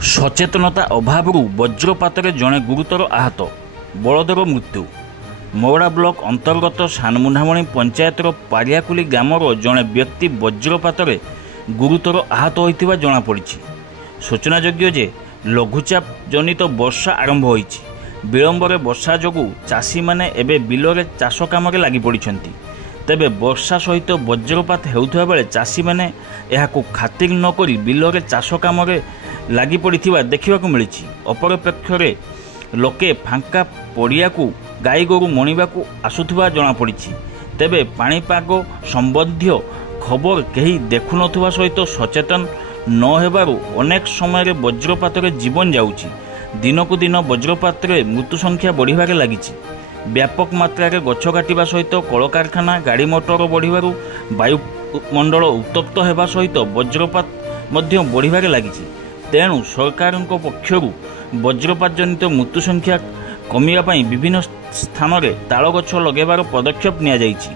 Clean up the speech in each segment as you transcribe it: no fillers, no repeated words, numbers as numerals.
सचेतनता अभाव वज्रपात जड़े गुरुतर आहत बलदर मृत्यु। मौड़ा ब्लॉक अंतर्गत सानमुंडामणि पंचायतर पारियाकुली ग्रामर जड़े व्यक्ति वज्रपात गुरुतर आहत होता जमापड़ी। सूचनायोग्य जे लघुचाप जनित वर्षा आरंभ हो विलंबर वर्षा जोगु चाषी माने एबे बिलरे चाष काम लगी पड़ी। तेबे वर्षा सहित वज्रपात होउथबा बेले चाषी माने एहाकु खातिर नक बिलरे चाष काम लगी पड़ी देखा मिली। अपरपक्षरे लोके फांका पड़िया गाई गोरु मणिबा आसुवा जमापड़ी। तेबे पाणीपाग संबंधी खबर कहीं देखु नथुवा सहित सचेतन न हेबारु अनेक समय वज्रपात जीवन जाउची। दिनकु दिन वज्रपात मृत्यु संख्या बढ़िबारे लागिची। व्यापक मात्रा गछ काटिबा सहित कलकारखाना गाड़ी मोटर बढ़िबारु वायुमंडल उत्तप्त हेबा सहित वज्रपात मध्य बढ़िबारे लागिची। तेणु सरकार पक्षरु वज्रपात जनित मृत्यु संख्या कमिया पई विभिन्न स्थान में ताल गछ लगेबार पदक्षेप निया जाइछि।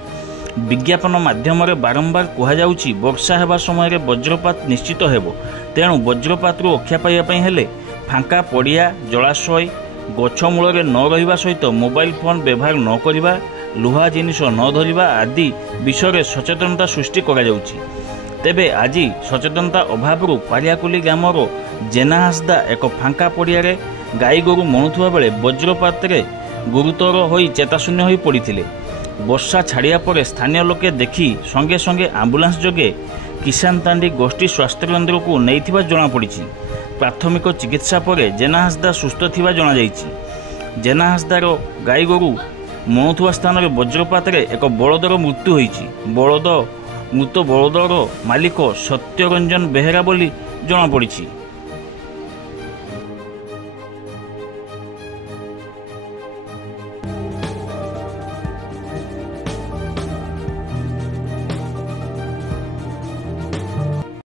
विज्ञापन माध्यम बारंबार कहुযাଉଛି वर्षा हेबा समय वज्रपात निश्चित हेबो। तेणु वज्रपात रक्षा पाइबा पई हेले फांका पड़िया जलाशय गछ मूल न रहिबा सहित मोबाइल फोन व्यवहार न करिबा लुहा जिनिष न धरिबा आदि विषय सचेतनता सृष्टि करा जाउछि। तेबे आज सचेतनता अभाव पारियाकुली ग्रामर जेना हासदा एक फांका पड़िया गाई गोरु मणुवा बेले वज्रपात गुरुतर होई चेताशून्य होई पड़िथिले। वर्षा छाड़िया पर स्थानीय लोके देखि संगे संगे आंबुलांस जोगे किसान तांडी गोष्ठी स्वास्थ्य केन्द्र को नैथिबा जणा पड़िछि। प्राथमिक चिकित्सा पर जेना हासदा सुस्थ थिबा जणा जाइछि। जेना हासदार गाई गोरु मणुवा स्थान में वज्रपात एक बलदर मृत्यु होइछि। मृत बलदर मालिक सत्यरंजन बेहेरा बोली जणा पड़िछि।